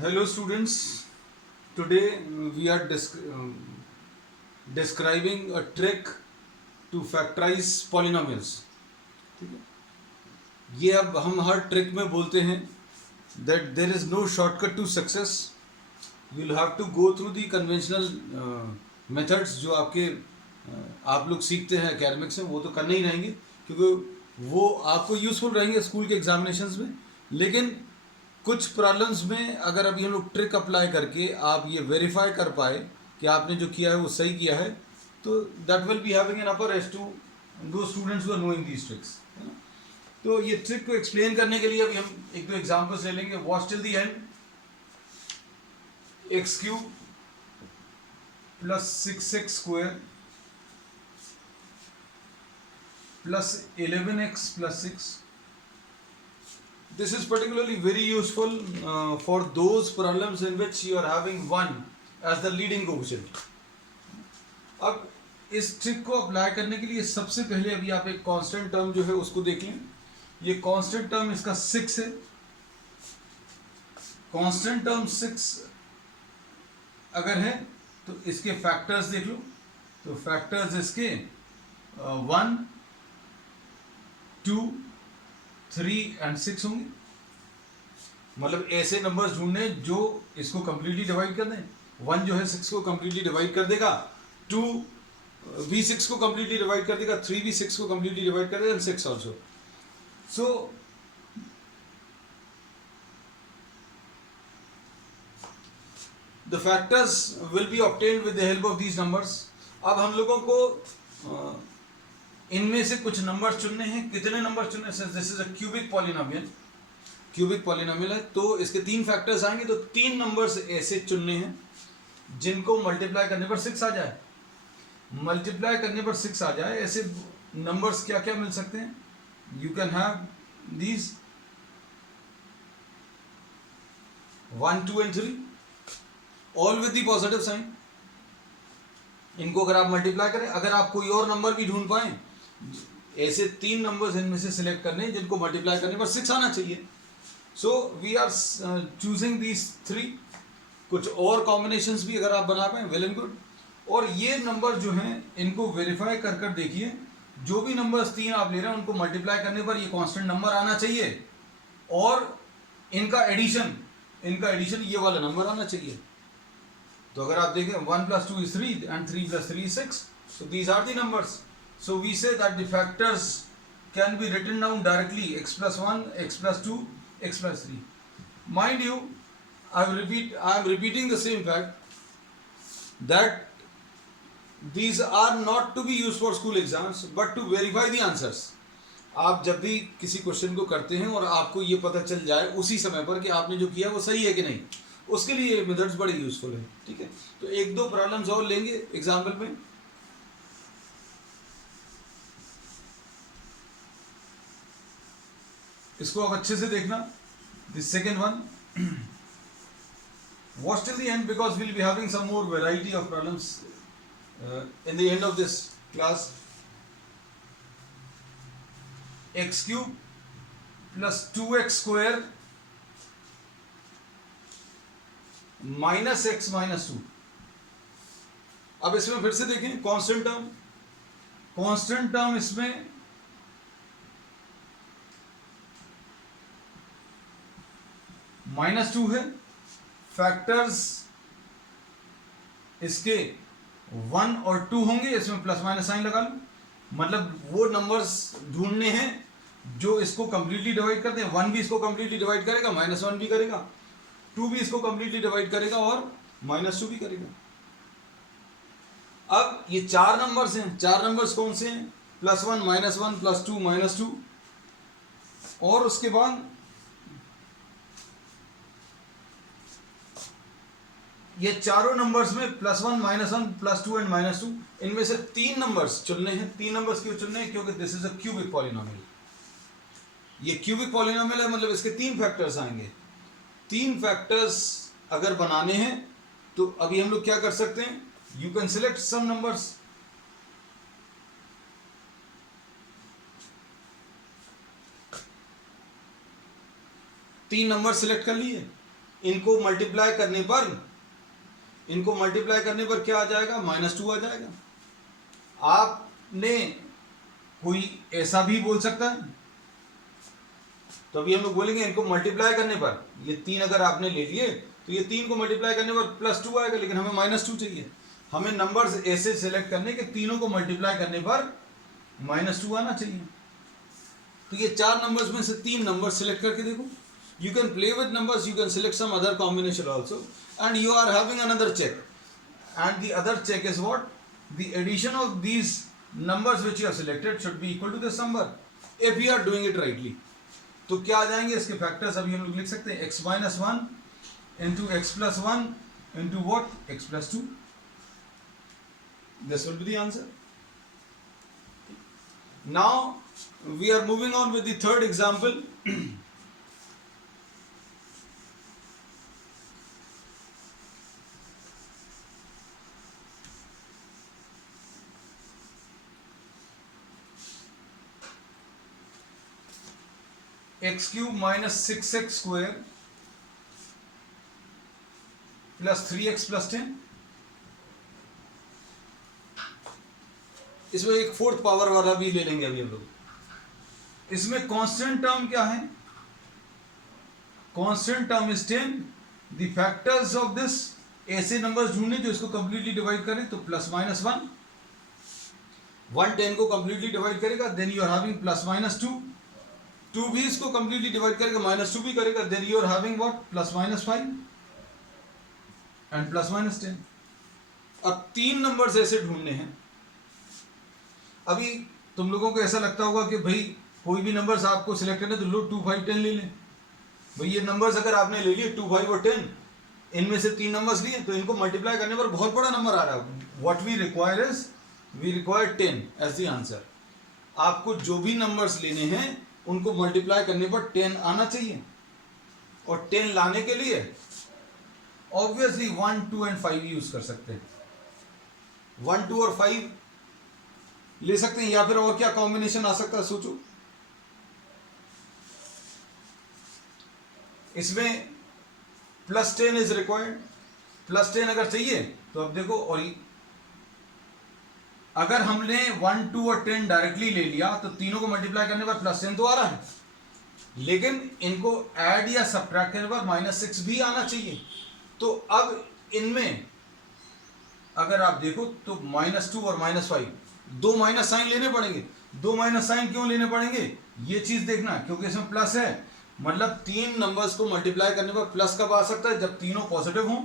Hello students, today we are describing a trick to factorize polynomials. ठीक है, ये अब हम हर ट्रिक में बोलते हैं that there is no shortcut to success. You will have to go through the conventional methods जो आप लोग सीखते हैं एकेडमिक्स में, वो तो करने ही रहेंगे क्योंकि वो आपको यूजफुल रहेंगे स्कूल के एग्जामिनेशंस में. लेकिन कुछ प्रॉब्लम्स में अगर अभी हम लोग ट्रिक अप्लाई करके आप ये वेरीफाई कर पाए कि आपने जो किया है वो सही किया है, तो that will be having an upper edge to दो students who are knowing these tricks. तो ये ट्रिक को एक्सप्लेन करने के लिए अभी हम एक दो एग्जांपल्स ले लेंगे. Watch till the and x cube plus 6x square plus 11x plus 6. This is particularly very useful for those problems in which you are having 1 as the leading coefficient. अब इस ट्रिक को apply करने के लिए सबसे पहले अभी आप एक कांस्टेंट टर्म जो है उसको देख लें. ये कांस्टेंट टर्म इसका 6 है. कांस्टेंट टर्म 6 अगर है तो इसके फैक्टर्स देख लो. तो फैक्टर्स इसके 1, 2, 3 एंड 6 होंगे. मतलब ऐसे नंबर्स ढूंढने जो इसको कंप्लीटली डिवाइड कर दें. 1 जो है 6 को कंप्लीटली डिवाइड कर देगा, 2 भी 6 को कंप्लीटली डिवाइड कर देगा, 3 भी 6 को कंप्लीटली डिवाइड कर देगा, and 6 also. So the factors will be obtained with the help of these numbers. अब हम लोगों को इनमें से कुछ नंबर्स चुनने हैं. कितने नंबर चुनने हैं? This is a cubic polynomial. Cubic polynomial है तो इसके 3 फैक्टर्स आएंगे. तो 3 नंबर्स ऐसे चुनने हैं जिनको मल्टीप्लाई करने पर 6 आ जाए. मल्टीप्लाई करने पर 6 आ जाए ऐसे नंबर्स क्या क्या मिल सकते हैं? You can have these 1, 2 and 3 all with the positive sign. इनको अगर आप मल्टीप्लाई करें, अगर आप कोई और नंबर भी ढूंढ पाए, ऐसे 3 नंबर्स इनमें से सिलेक्ट करने जिनको मल्टीप्लाई करने पर 6 आना चाहिए. So we are choosing these 3. कुछ और कॉम्बिनेशंस भी अगर आप बना पाए, वेल एंड गुड. और ये नंबर जो हैं इनको वेरीफाई कर कर देखिए. जो भी नंबर्स 3 आप ले रहे हैं उनको मल्टीप्लाई करने पर ये कांस्टेंट नंबर आना चाहिए और इनका एडिशन ये वाला नंबर आना चाहिए. तो अगर आप देखें 1 + 2 is 3 and 3 + 3 is 6. So these are the numbers. So we say that the factors can be written down directly: x + 1, x + 2, x + 3. Mind you, I am repeating the same fact that these are not to be used for school exams but to verify the answers. आप जब भी किसी question को करते हैं और आपको ये पता चल जाए उसी समय पर कि आपने जो किया वो सही है कि नहीं, उसके लिए ये मेथड्स बड़ी यूजफुल है. ठीक है, तो एक दो प्रॉब्लम्स और लेंगे एग्जाम्पल में. इसको आप अच्छे से देखना. The second one, watch till the end because will be having some more variety of problems in the end of this class. x³ + 2x² -x - 2. अब इसमें फिर से देखें कांस्टेंट टर्म इसमें -2 है. फैक्टर्स इसके 1 और 2 होंगे. इसमें प्लस माइनस साइन लगा लो. मतलब वो नंबर्स ढूंढने हैं जो इसको कंप्लीटली डिवाइड करते हैं. 1 भी इसको कंप्लीटली डिवाइड करेगा, -1 भी करेगा, 2 भी इसको कंप्लीटली डिवाइड करेगा और -2 भी करेगा. अब ये 4 नंबर्स हैं. 4 नंबर्स कौन से हैं? +1, -1, +2, -2. और उसके बाद ये चारों नंबर्स में +1, -1, +2 एंड -2. इनमें से 3 नंबर्स चुनने हैं. 3 नंबर्स क्यों चुनने हैं? क्योंकि this is a cubic polynomial. ये क्यूबिक पॉलिनोमियल है, मतलब इसके 3 फैक्टर्स आएंगे. 3 फैक्टर्स अगर बनाने हैं तो अभी हम लोग क्या कर सकते हैं? You can select some numbers. तीन नंबर सिलेक्ट कर लिए. इनको मल्टीप्लाई करने पर क्या आ जाएगा, -2 आ जाएगा। आपने कोई ऐसा भी बोल सकता है, तो अभी हम लोग बोलेंगे इनको मल्टीप्लाई करने पर, ये 3 अगर आपने ले लिए तो ये 3 को मल्टीप्लाई करने पर +2 आएगा, लेकिन हमें -2 चाहिए। हमें नंबर्स ऐसे सिलेक्ट करने के तीनों को मल्टीप्लाई करने पर -2 आना चाहिए। तो ये 4 नंबर्स में से 3 नंबर सिलेक्ट करके देखो। You can play with numbers, you can select some other combination also, and you are having another check, and the other check is what, the addition of these numbers which you have selected should be equal to this number if you are doing it rightly। तो क्या आ जाएंगे इसके factors, अभी हम लोग लिख सकते हैं x minus 1 into x plus 1 into what, x plus 2। this will be the answer। now we are moving on with the third example। x cube minus 6x square plus 3x plus 10। इसमें एक 4th power वाला भी ले लेंगे अभी हम लोग। इसमें कांस्टेंट टर्म क्या है, constant term is 10। The factors of this, ऐसे नंबर्स ढूंढने जो इसको कंप्लीटली डिवाइड करें, तो +-1, 1 10 को कंप्लीटली डिवाइड करेगा, देन यू आर हैविंग +-2, 2 भी इसको कंप्लीटली डिवाइड करेगा, -2 भी करेगा, then you are having what, +-5 and +-10। अब 3 नंबर्स ऐसे ढूंढने हैं। अभी तुम लोगों को ऐसा लगता होगा कि भाई कोई भी नंबर्स आपको सिलेक्ट करना है तो लो 2 5 10 ले लें। भाई ये नंबर्स अगर आपने ले लिए 2 5 और 10, इनमें से 3 नंबर्स लिए तो इनको मल्टीप्लाई करने पर बहुत बड़ा नंबर आ रहा है। What we require is, we require 10 as the answer. आपको जो भी नंबर्स लेने हैं उनको मल्टीप्लाई करने पर 10 आना चाहिए, और 10 लाने के लिए ऑब्वियसली 1 2 एंड 5 यूज कर सकते हैं। 1 2 और 5 ले सकते हैं, या फिर और क्या कॉम्बिनेशन आ सकता है सोचो। इसमें +10 इज रिक्वायर्ड, +10 अगर चाहिए तो अब देखो, और अगर हमने 1 2 और 10 डायरेक्टली ले लिया तो तीनों को मल्टीप्लाई करने पर +10 तो आ रहा है, लेकिन इनको ऐड या सब्ट्रैक्ट करने पर -6 भी आना चाहिए। तो अब इनमें अगर आप देखो तो -2 और -5, 2 माइनस साइन लेने पड़ेंगे। 2 माइनस साइन क्यों लेने पड़ेंगे, ये चीज देखना, क्योंकि इसमें प्लस है, मतलब 3 नंबर्स को मल्टीप्लाई करने पर प्लस कब आ सकता है, जब तीनों पॉजिटिव हों।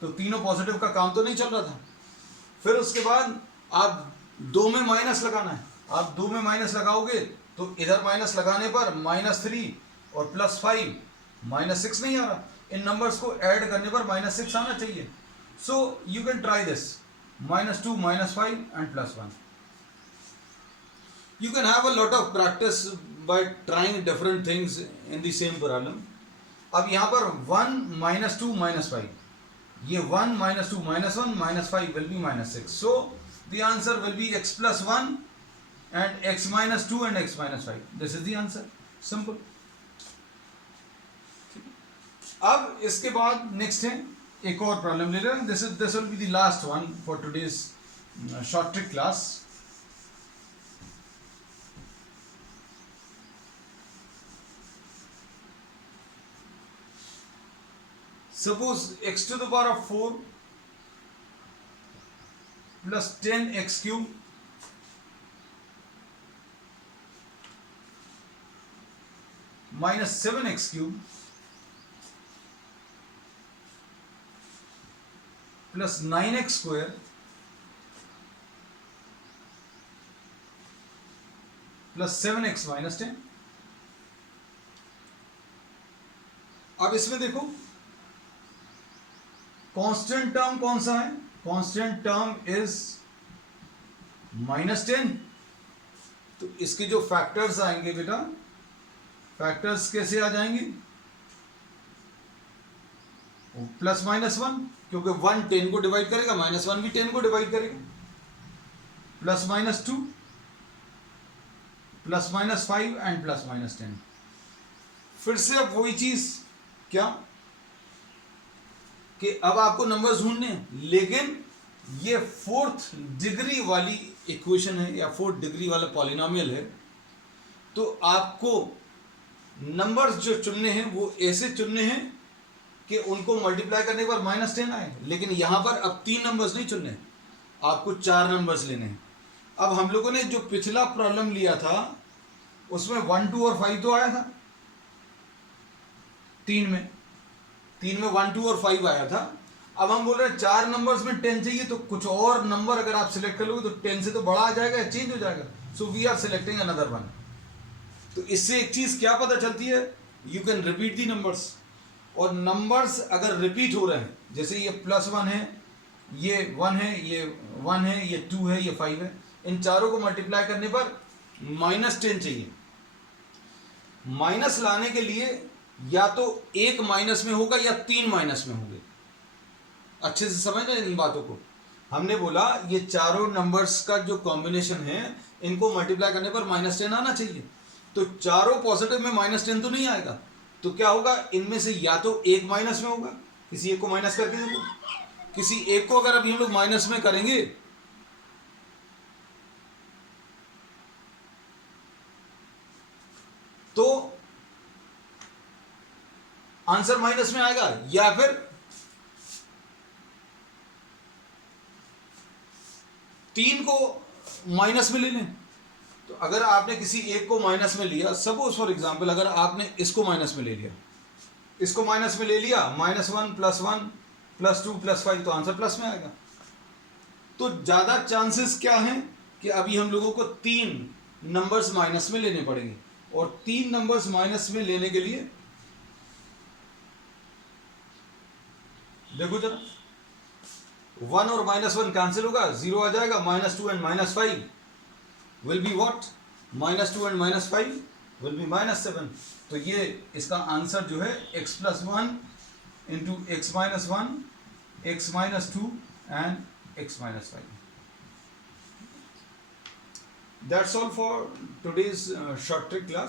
तो तीनों पॉजिटिव का काम तो नहीं चल रहा था। फिर उसके बाद आप 2 में माइनस लगाना है। आप 2 में माइनस लगाओगे तो इधर माइनस लगाने पर -3 और +5, -6 नहीं आ रहा। इन नंबर्स को ऐड करने पर -6 आना चाहिए। So you can try this, -2 -5 and +1। You can have a lot of practice by trying different things in the same problem। अब यहाँ पर 1 -2 -5, ये 1 -2 -1 -5 will be -6। So the answer will be x plus 1 and x minus 2 and x minus 5। This is the answer, simple। अब इसके बाद next है एक और प्रॉब्लम ले लें। This will be the last one for today's short trick class। Suppose x to the power of 4 plus 10x cube minus 7x cube plus 9x square plus 7x minus 10। अब इसमें देखो constant term कौन सा है, constant term is -10। तो इसके जो factors आएंगे बेटा, फैक्टर्स कैसे आ जाएंगे, +-1, क्योंकि 1 10 को डिवाइड करेगा, -1 भी 10 को डिवाइड करेगा, +-2, +-5 एंड +-10। फिर से अब वही चीज, क्या कि अब आपको नंबर्स ढूंढने हैं, लेकिन ये 4th डिग्री वाली इक्वेशन है या 4th डिग्री वाला पॉलिनोमियल है, तो आपको नंबर्स जो चुनने हैं वो ऐसे चुनने हैं कि उनको मल्टीप्लाई करने के बाद -10 आए। लेकिन यहां पर अब 3 नंबर्स नहीं चुनने, आपको 4 नंबर्स लेने हैं। अब हम लोगों ने जो पिछला प्रॉब्लम लिया था उसमें 1, 2 और 5 तो आया था, 3 में 1, 2 और 5 आया था। अब हम बोल रहे हैं 4 नंबर्स में 10 चाहिए, तो कुछ और नंबर अगर आप सिलेक्ट कर लोगे तो 10 से तो बड़ा आ जाएगा या चेंज हो जाएगा। So we are selecting another one. तो इससे एक चीज क्या पता चलती है, you can repeat the numbers. और नंबर्स अगर रिपीट हो रहे हैं, जैसे ये +1 है, ये 1 है, ये 1 है, ये 2 है, ये 5 है, इन चारों को मल्टीप्लाई करने पर -10 चाहिए। माइनस लाने के लिए या तो एक माइनस में होगा या 3 माइनस में होंगे। अच्छे से समझ रहे इन बातों को। हमने बोला ये चारों नंबर्स का जो कॉम्बिनेशन है, इनको मल्टीप्लाई करने पर -10 आना चाहिए। तो चारों पॉजिटिव में -10 तो नहीं आएगा, तो क्या होगा, इनमें से या तो एक माइनस में होगा, किसी एक को माइनस करके देखो, किसी एक को अगर अभी हम लोग माइनस में करेंगे तो आंसर माइनस में आएगा, या फिर 3 को माइनस में ले लें। तो अगर आपने किसी एक को माइनस में लिया, सपोज फॉर एग्जांपल अगर आपने इसको माइनस में ले लिया, इसको माइनस में ले लिया, -1 +1 +2 +5, तो आंसर प्लस में आएगा। तो ज्यादा चांसेस क्या हैं कि अभी हम लोगों को 3 नंबर्स माइनस में लेने पड़ेंगे। और 3 नंबर्स माइनस में लेने के लिए देखो जरा, 1 और -1 कैंसिल होगा, 0 आ जाएगा, -2 and -5 will be what? -2 and -5 will be -7। तो ये इसका आंसर जो है x + 1 into x - 1, x - 2 and x - 5। That's all for today's short trick class।